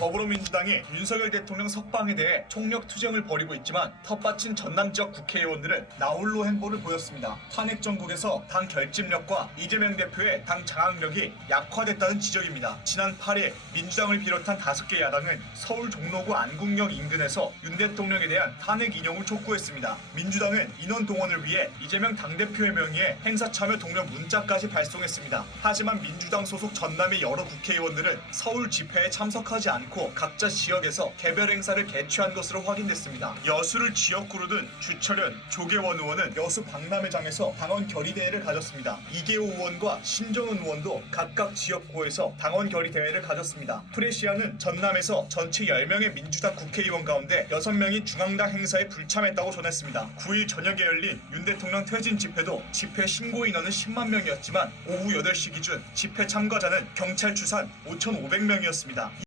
더불어민주당이 윤석열 대통령 석방에 대해 총력 투쟁을 벌이고 있지만 텃밭인 전남 지역 국회의원들은 나홀로 행보를 보였습니다. 탄핵 정국에서 당 결집력과 이재명 대표의 당 장악력이 약화됐다는 지적입니다. 지난 8일 민주당을 비롯한 다섯 개 야당은 서울 종로구 안국역 인근에서 윤 대통령에 대한 탄핵 인용을 촉구했습니다. 민주당은 인원 동원을 위해 이재명 당대표의 명의의 행사 참여 동료 문자까지 발송했습니다. 하지만 민주당 소속 전남의 여러 국회의원들은 서울 집회에 참석하지 않고 각자 지역에서 개별 행사를 개최한 것으로 확인됐습니다. 여수를 지역구로 둔 주철현, 조계원 의원은 여수 박람회장에서 당원 결의대회를 가졌습니다. 이계호 의원과 신정은 의원도 각각 지역구에서 당원 결의대회를 가졌습니다. 프레시아는 전남에서 전체 10명의 민주당 국회의원 가운데 6명이 중앙당 행사에 불참했다고 전했습니다. 9일 저녁에 열린 윤 대통령 퇴진 집회도 집회 신고 인원은 10만 명이었지만 오후 8시 기준 집회 참가자는 경찰 추산 5,500명이었습니다.